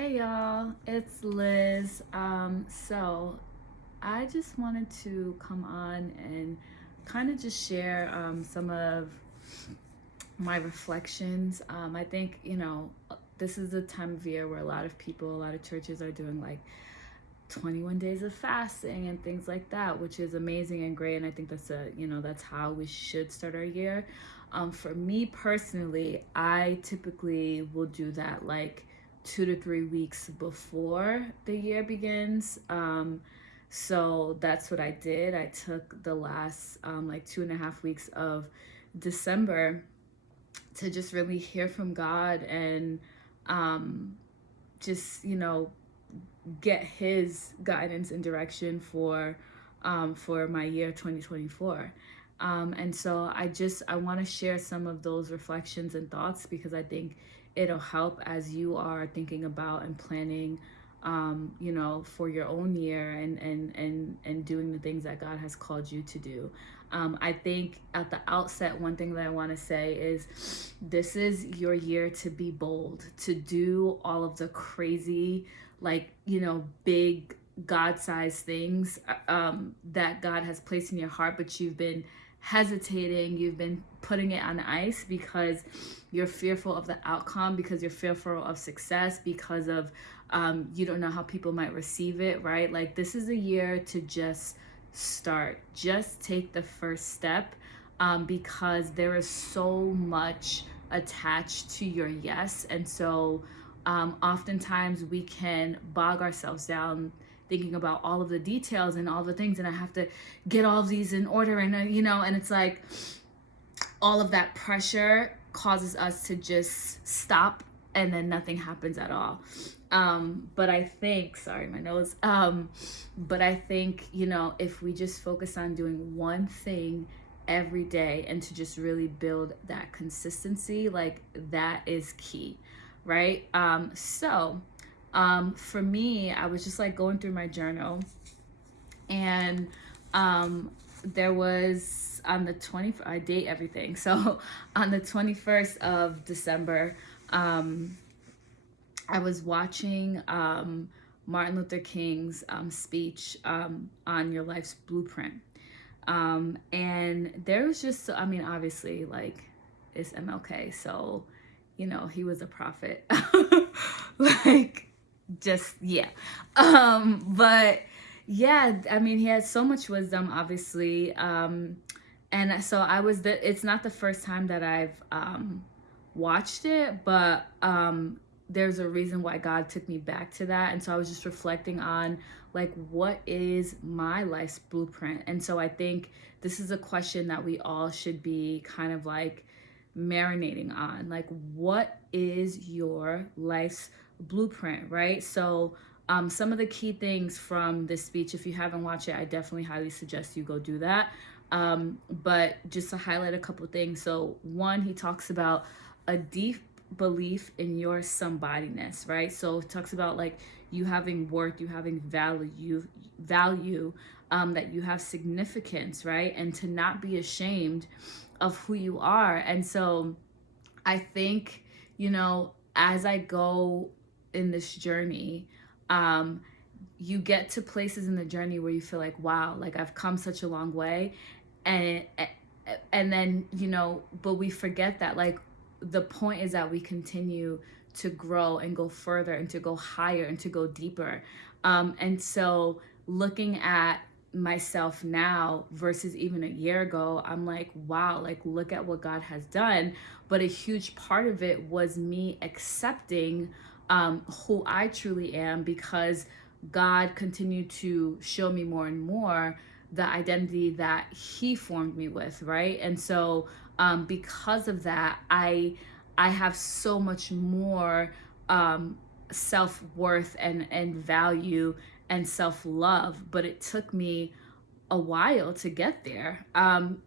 Hey y'all, it's Liz. So I just wanted to come on and kind of just share some of my reflections. I think, this is the time of year where a lot of people, a lot of churches are doing like 21 days of fasting and things like that, which is amazing and great. And I think that's how we should start our year. For me personally, I typically will do that like 2 to 3 weeks before the year begins. So that's what I did. I took the last like 2.5 weeks of December to just really hear from God and um, just, get his guidance and direction for my year 2024. And so I want to share some of those reflections and thoughts because I think it'll help as you are thinking about and planning for your own year and doing the things that God has called you to do. I think at the outset, one thing that I want to say is this is your year to be bold, to do all of the crazy, like, big God-sized things that God has placed in your heart, but you've been hesitating, you've been putting it on ice because you're fearful of the outcome, because you're fearful of success, because of you don't know how people might receive it, right? Like, this is a year to just start, just take the first step, because there is so much attached to your yes. And so oftentimes we can bog ourselves down thinking about all of the details and all the things, and I have to get all of these in order, and and it's like all of that pressure causes us to just stop, and then nothing happens at all. But I think, sorry, my nose. But I think, if we just focus on doing one thing every day and to just really build that consistency, like, that is key, right? For me, I was just like going through my journal, and there was on the 20th, I date everything. So on the 21st of December, I was watching Martin Luther King's speech on your life's blueprint. And there was just, I mean, obviously, like, it's MLK, so, he was a prophet. Like, just, yeah. But yeah, I mean, he had so much wisdom, obviously. And so it's not the first time that I've watched it, but there's a reason why God took me back to that. And so I was just reflecting on, like, what is my life's blueprint? And so I think this is a question that we all should be kind of like marinating on. Like, what is your life's blueprint, right? So some of the key things from this speech, if you haven't watched it, I definitely highly suggest you go do that. But just to highlight a couple things. So one, he talks about a deep belief in your somebodyness, right? So it talks about, like, you having worth, you having value, that you have significance, right? And to not be ashamed of who you are. And so I think, as I go in this journey, um, you get to places in the journey where you feel like, wow, like, I've come such a long way. And then, but we forget that, like, the point is that we continue to grow and go further and to go higher and to go deeper. And so looking at myself now versus even a year ago, I'm like, wow, like, look at what God has done. But a huge part of it was me accepting who I truly am, because God continued to show me more and more the identity that he formed me with, right? And so because of that, I have so much more self-worth and value and self-love, but it took me a while to get there.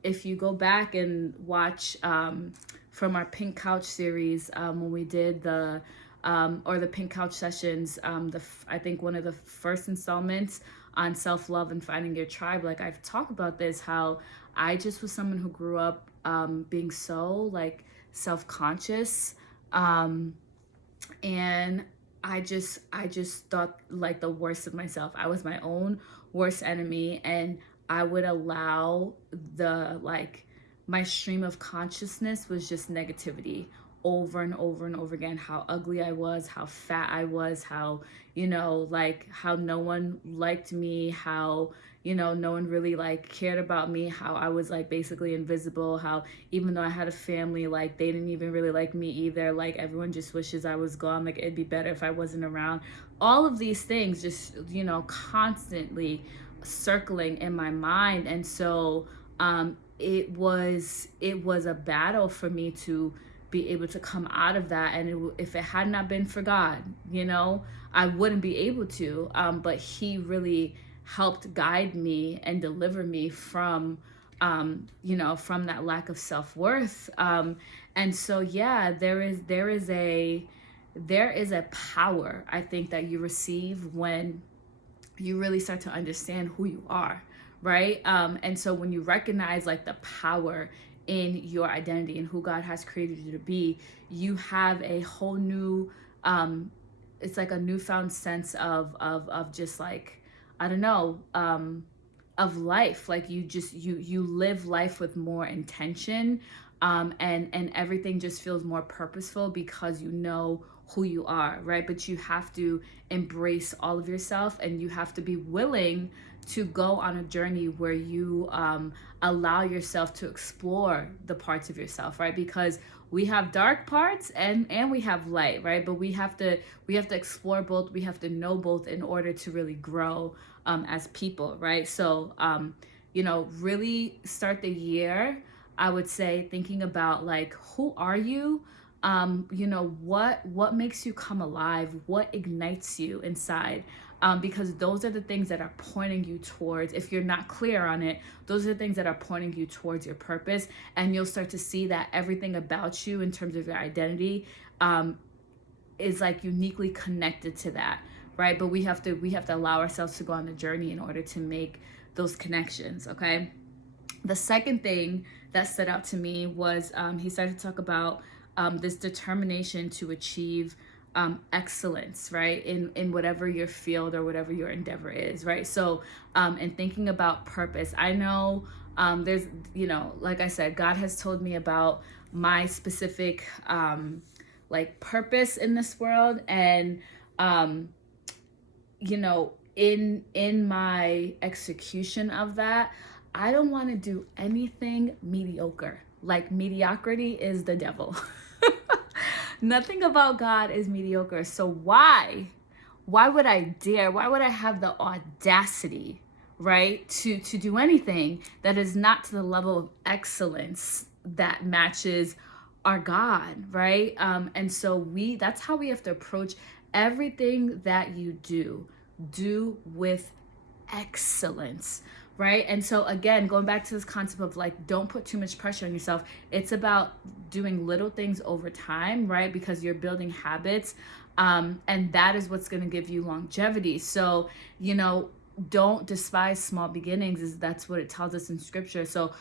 If you go back and watch from our Pink Couch series, when we did or the Pink Couch sessions, I think one of the first installments on self-love and finding your tribe, like, I've talked about this, how I just was someone who grew up being so, like, self-conscious, and I just thought like the worst of myself. I was my own worst enemy, and I would allow the like my stream of consciousness was just negativity over and over and over again. How ugly I was, how fat I was, how, like how no one liked me, how, no one really like cared about me, how I was like basically invisible, how even though I had a family, like they didn't even really like me either. Like everyone just wishes I was gone. Like it'd be better if I wasn't around. All of these things just, constantly circling in my mind. And so it was a battle for me to be able to come out of that. And if it had not been for God, I wouldn't be able to. But He really helped guide me and deliver me from from that lack of self-worth. And so yeah, there is a power, I think, that you receive when you really start to understand who you are, right? And so when you recognize like the power in your identity and who God has created you to be, you have a whole new it's like a newfound sense of just like, I don't know, of life. Like you live life with more intention, and everything just feels more purposeful because you know who you are, right? But you have to embrace all of yourself, and you have to be willing to go on a journey where you allow yourself to explore the parts of yourself, right? Because we have dark parts and we have light, right? But we have to explore both. We have to know both in order to really grow as people, right? So really start the year, I would say, thinking about like, who are you? What makes you come alive? What ignites you inside? Because those are the things that are pointing you towards, if you're not clear on it, those are the things that are pointing you towards your purpose. And you'll start to see that everything about you in terms of your identity is like uniquely connected to that, right? But we have to allow ourselves to go on the journey in order to make those connections. Okay. The second thing that stood out to me was he started to talk about this determination to achieve excellence, right? In whatever your field or whatever your endeavor is, right? So, and thinking about purpose, I know there's, like I said, God has told me about my specific like purpose in this world. And, in my execution of that, I don't want to do anything mediocre. Like mediocrity is the devil. Nothing about God is mediocre. So why would I dare? Why would I have the audacity, right, to do anything that is not to the level of excellence that matches our God, right? And so that's how we have to approach everything that you do with excellence, right? And so again, going back to this concept of like, don't put too much pressure on yourself. It's about doing little things over time, right? Because you're building habits, and that is what's going to give you longevity. So don't despise small beginnings, that's what it tells us in scripture. So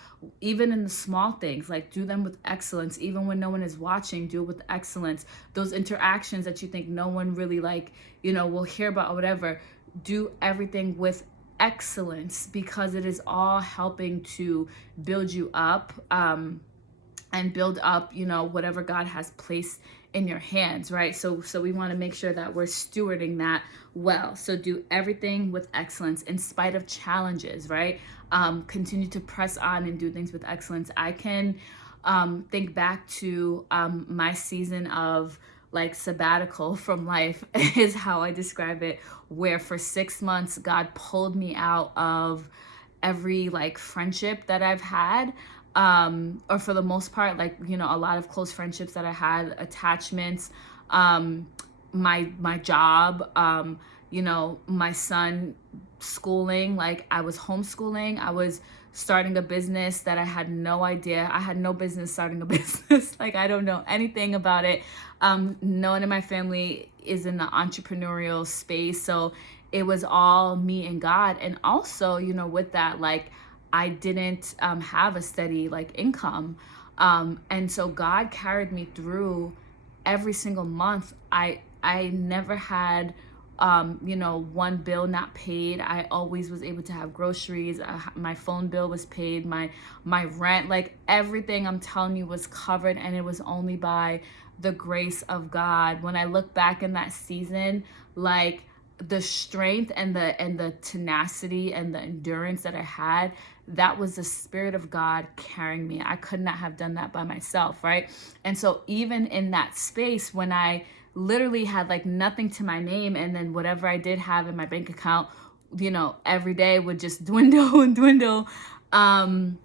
even in the small things, like, do them with excellence. Even when no one is watching, do it with excellence. Those interactions that you think no one really will hear about or whatever, do everything with excellence, because it is all helping to build you up, and build up whatever God has placed in your hands, right? So we want to make sure that we're stewarding that well. So do everything with excellence in spite of challenges, right? Continue to press on and do things with excellence. I can think back to my season of like sabbatical from life is how I describe it, where for 6 months God pulled me out of every like friendship that I've had, or for the most part, like, a lot of close friendships that I had, attachments, my job, my son schooling. Like, I was homeschooling, I was starting a business that I had no idea. I had no business starting a business. Like, I don't know anything about it. No one in my family is in the entrepreneurial space. So it was all me and God. And also, with that, like, I didn't have a steady like income. And so God carried me through every single month. I never had one bill not paid. I always was able to have groceries. My phone bill was paid. My rent, like everything, I'm telling you, was covered, and it was only by the grace of God. When I look back in that season, like the strength and the tenacity and the endurance that I had, that was the Spirit of God carrying me. I could not have done that by myself, right? And so even in that space, when I literally had like nothing to my name, and then whatever I did have in my bank account, every day would just dwindle and dwindle. And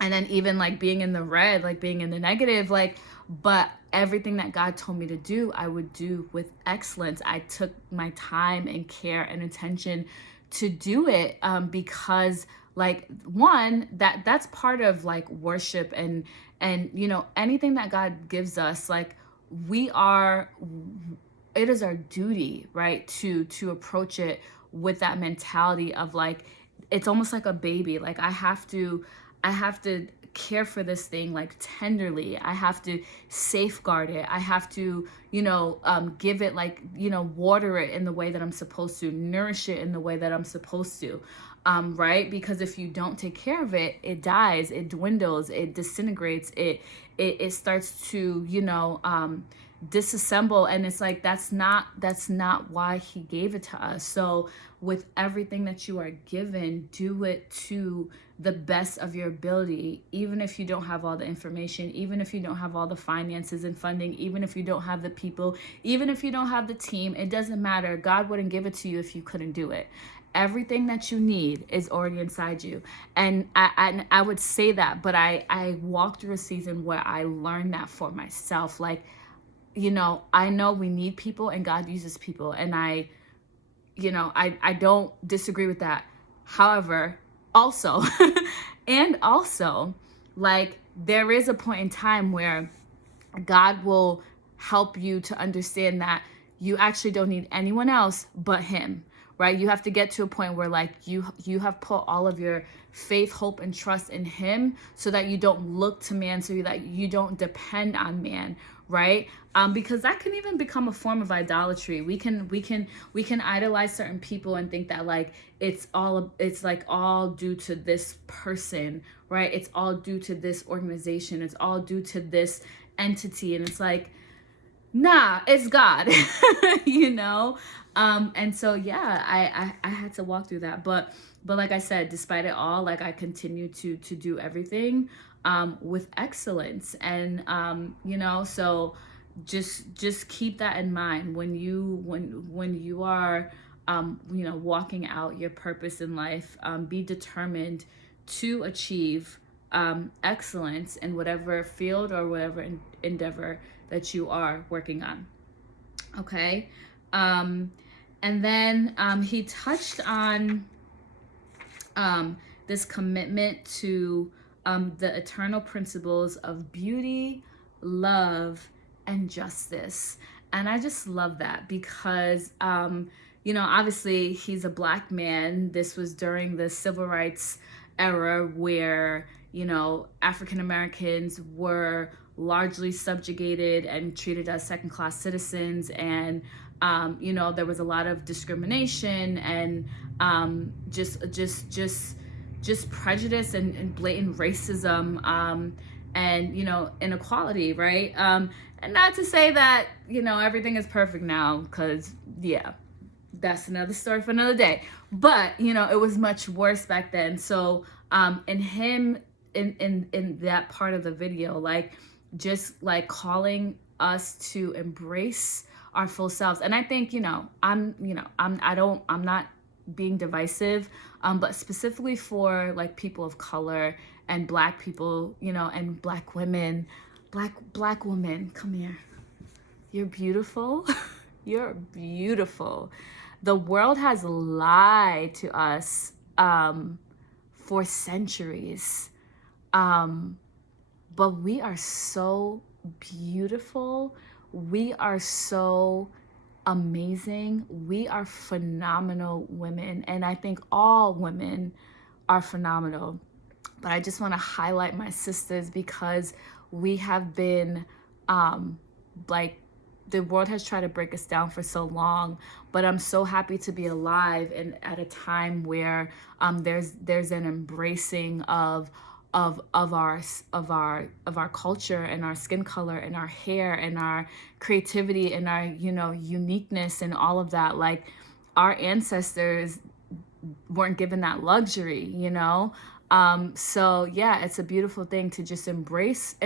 then even like being in the red, like being in the negative, like, but everything that God told me to do, I would do with excellence. I took my time and care and attention to do it, because like, one, that's part of like worship, and anything that God gives us, like, it is our duty, right, to approach it with that mentality of like, it's almost like a baby. Like, I have to care for this thing like tenderly. I have to safeguard it. I have to give it, like, water it in the way that I'm supposed to, nourish it in the way that I'm supposed to, right? Because if you don't take care of it, it dies, it dwindles, it disintegrates, it starts to disassemble. And it's like, that's not why he gave it to us. So with everything that you are given, do it to the best of your ability, even if you don't have all the information, even if you don't have all the finances and funding, even if you don't have the people, even if you don't have the team. It doesn't matter. God wouldn't give it to you if you couldn't do it. Everything that you need is already inside you. And I would say that, but I walked through a season where I learned that for myself. Like, I know we need people, and God uses people, and I don't disagree with that. However, also, and also, like, there is a point in time where God will help you to understand that you actually don't need anyone else but him, right? You have to get to a point where, like, you have put all of your faith, hope, and trust in him, so that you don't look to man, so that you don't depend on man, right? Because that can even become a form of idolatry. We can idolize certain people and think that, like, it's like all due to this person, right? It's all due to this organization. It's all due to this entity. And it's like, nah, it's God, and so, yeah, I had to walk through that. But like I said, despite it all, like, I continue to do everything with excellence. And so just keep that in mind when you are walking out your purpose in life. Be determined to achieve excellence in whatever field or whatever endeavor that you are working on. Okay. And then he touched on this commitment to the eternal principles of beauty, love, and justice. And I just love that because, obviously he's a Black man. This was during the civil rights era where, African Americans were largely subjugated and treated as second-class citizens. And, there was a lot of discrimination and just prejudice and blatant racism, and inequality, right? And not to say that everything is perfect now, because that's another story for another day. But it was much worse back then. So in that part of the video, like, just like calling us to embrace our full selves. And I think I'm not being divisive, but specifically for like people of color and Black people, and Black women, black woman, come here. You're beautiful. You're beautiful. The world has lied to us for centuries, but we are so beautiful. We are so amazing. We are phenomenal women, and I think all women are phenomenal. But I just want to highlight my sisters because we have been like the world has tried to break us down for so long, but I'm so happy to be alive and at a time where there's an embracing of our culture and our skin color and our hair and our creativity and our uniqueness and all of that. Like, our ancestors weren't given that luxury. So yeah, it's a beautiful thing to just embrace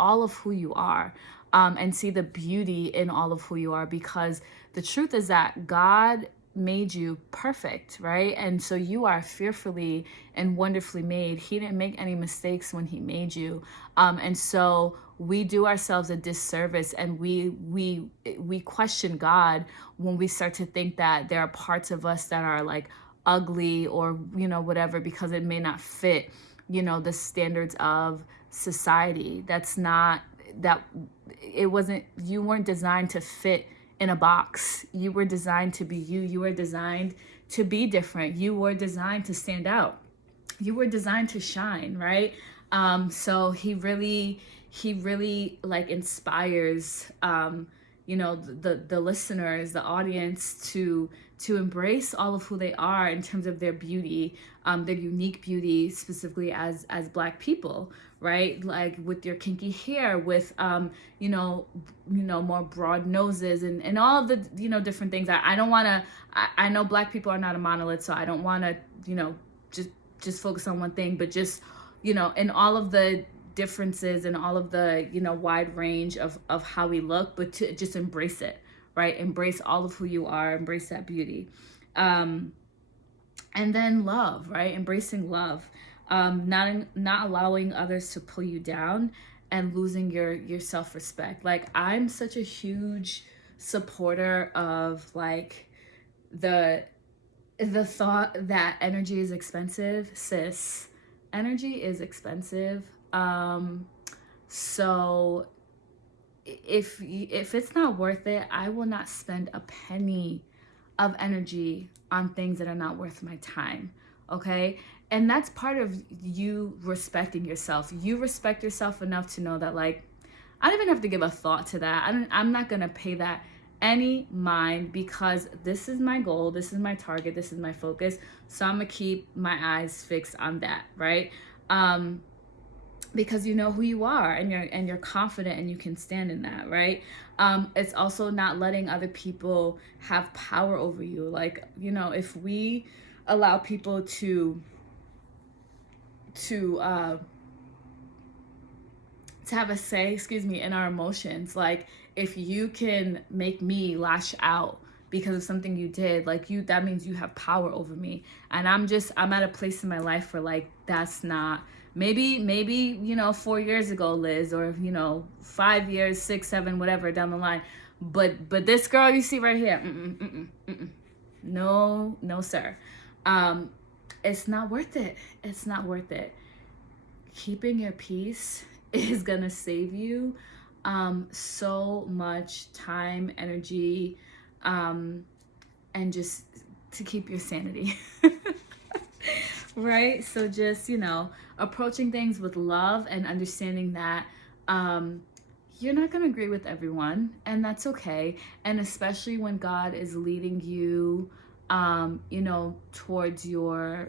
all of who you are, and see the beauty in all of who you are, because the truth is that God made you perfect, right? And so you are fearfully and wonderfully made. He didn't make any mistakes when he made you. And so we do ourselves a disservice, and we question God when we start to think that there are parts of us that are like ugly or whatever, because it may not fit the standards of society. That's not that it wasn't You weren't designed to fit in a box. You were designed to be you. You were designed to be different. You were designed to stand out. You were designed to shine, right? So he really like inspires the listeners, the audience, to embrace all of who they are in terms of their beauty, their unique beauty, specifically as Black people, right? Like with your kinky hair, with more broad noses, and all of the different things. I don't want to. I know Black people are not a monolith, so I don't want to just focus on one thing, but just in all of the differences and all of the wide range of how we look, but to just embrace it, right? Embrace all of who you are, embrace that beauty. And then love, right? Embracing love, not allowing others to pull you down, and losing your self-respect. Like, I'm such a huge supporter of like the thought that energy is expensive. Sis, energy is expensive. So if it's not worth it, I will not spend a penny of energy on things that are not worth my time. Okay? And that's part of you respecting yourself. You respect yourself enough to know that, like, I don't even have to give a thought to that. I'm not going to pay that any mind, because this is my goal, this is my target, this is my focus. So I'm going to keep my eyes fixed on that, right? Because you know who you are, and you're confident, and you can stand in that, right? It's also not letting other people have power over you. Like, if we allow people to have a say, in our emotions, like, if you can make me lash out because of something you did, like, that means you have power over me. And I'm at a place in my life where, like, that's not, maybe 4 years ago, Liz, or 5 years, 6, 7, whatever down the line, but this girl you see right here, no sir. It's not worth it. It's not worth it. Keeping your peace is gonna save you so much time, energy, and just to keep your sanity. Right? So just, approaching things with love and understanding that you're not going to agree with everyone, and that's okay. And especially when God is leading you, towards your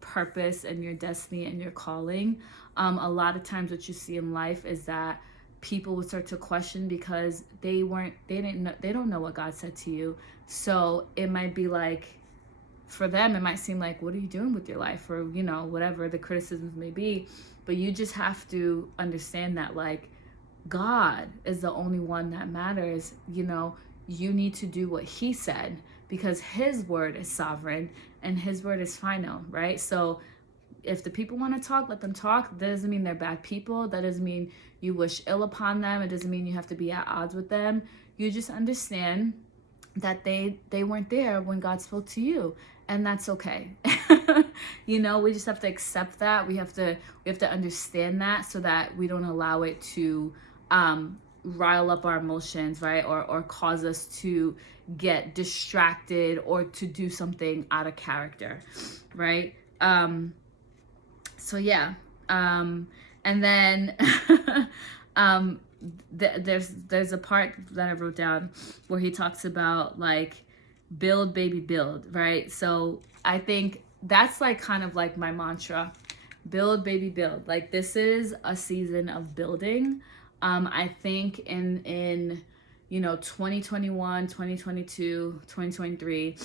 purpose and your destiny and your calling. A lot of times what you see in life is that people will start to question because they don't know what God said to you. So it might be like, for them, it might seem like, what are you doing with your life? Or, whatever the criticisms may be. But you just have to understand that, like, God is the only one that matters. You need to do what he said, because his word is sovereign and his word is final, right? So if the people want to talk, let them talk. That doesn't mean they're bad people. That doesn't mean you wish ill upon them. It doesn't mean you have to be at odds with them. You just understand that they weren't there when God spoke to you, and that's okay. We just have to accept that. We have to understand that, so that we don't allow it to rile up our emotions, right? Or cause us to get distracted or to do something out of character, right? So yeah. And then there's a part that I wrote down where he talks about like build baby build, right? So I think that's like kind of like my mantra, build baby build. Like this is a season of building. I think in 2021, 2022, 2023,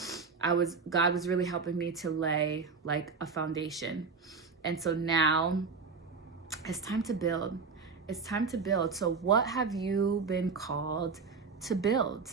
God was really helping me to lay like a foundation. And so now it's time to build. It's time to build. So what have you been called to build?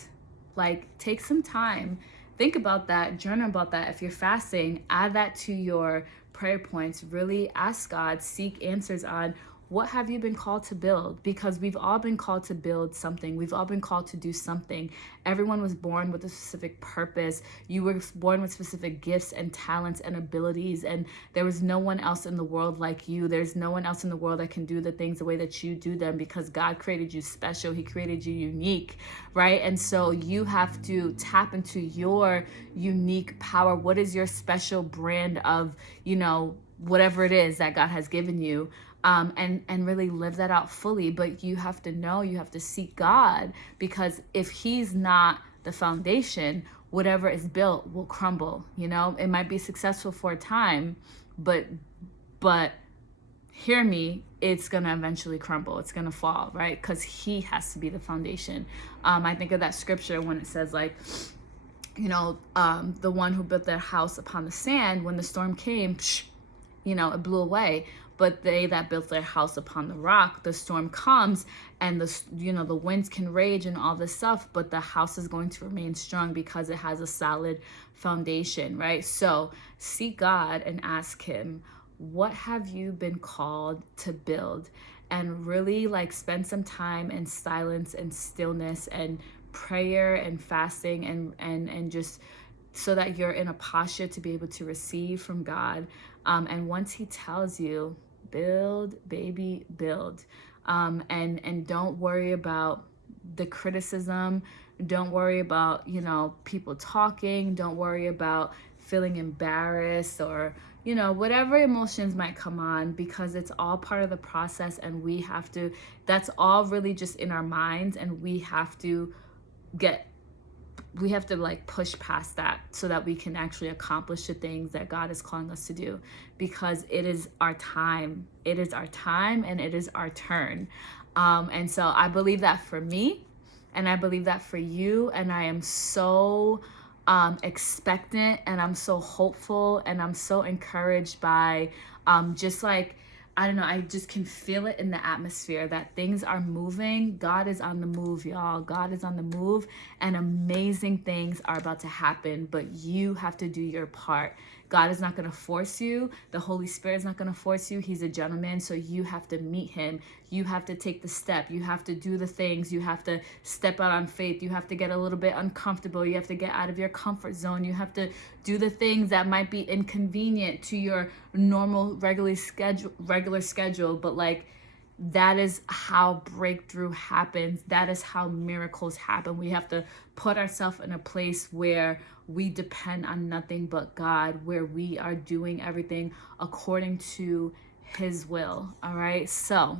Like take some time, think about that, journal about that. If you're fasting, add that to your prayer points. Really ask God, seek answers on what have you been called to build? Because we've all been called to build something. We've all been called to do something. Everyone was born with a specific purpose. You were born with specific gifts and talents and abilities, and there was no one else in the world like you. There's no one else in the world that can do the things the way that you do them, because God created you special. He created you unique, right? And so you have to tap into your unique power. What is your special brand of, whatever it is that God has given you? And really live that out fully. But you have to know, you have to seek God, because if he's not the foundation, whatever is built will crumble. It might be successful for a time, but hear me, it's gonna eventually crumble. It's gonna fall, right? Because he has to be the foundation. I think of that scripture when it says like, the one who built their house upon the sand, when the storm came, it blew away. But they that built their house upon the rock, the storm comes and the winds can rage and all this stuff, but the house is going to remain strong because it has a solid foundation, right? So seek God and ask him, what have you been called to build? And really like spend some time in silence and stillness and prayer and fasting and just so that you're in a posture to be able to receive from God. And once he tells you, build, baby, build. And don't worry about the criticism. Don't worry about, people talking. Don't worry about feeling embarrassed or, whatever emotions might come on, because it's all part of the process. And that's all really just in our minds. And we have to like push past that so that we can actually accomplish the things that God is calling us to do, because it is our time. It is our time and it is our turn. And so I believe that for me, and I believe that for you. And I am so expectant, and I'm so hopeful, and I'm so encouraged by just like, I don't know, I just can feel it in the atmosphere that things are moving. God is on the move, y'all. God is on the move, and amazing things are about to happen, but you have to do your part. God is not going to force you. The Holy Spirit is not going to force you. He's a gentleman, so you have to meet him. You have to take the step. You have to do the things. You have to step out on faith. You have to get a little bit uncomfortable. You have to get out of your comfort zone. You have to do the things that might be inconvenient to your normal, regular schedule, but like, that is how breakthrough happens. That is how miracles happen. We have to put ourselves in a place where we depend on nothing but God, where we are doing everything according to his will. All right. So,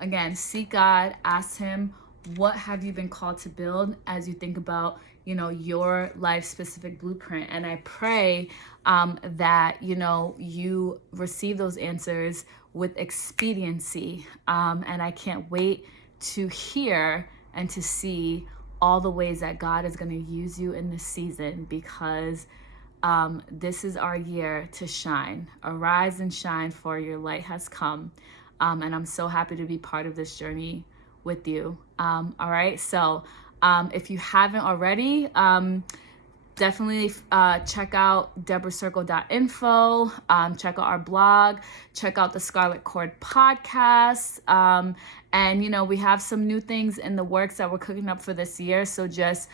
again, seek God, ask him, what have you been called to build as you think about, your life specific blueprint. And I pray that, you receive those answers with expediency. And I can't wait to hear and to see all the ways that God is going to use you in this season, because this is our year to shine. Arise and shine, for your light has come. And I'm so happy to be part of this journey with you. All right. So if you haven't already, definitely check out deborahcircle.info, check out our blog, check out the Scarlet Cord podcast. And, we have some new things in the works that we're cooking up for this year. So just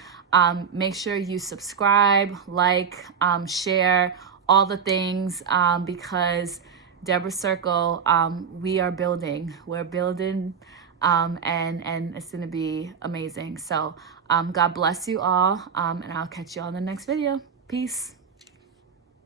make sure you subscribe, like, share, all the things, because Deborah Circle, we are building. We're building, and it's going to be amazing. So God bless you all, and I'll catch you on the next video. Peace.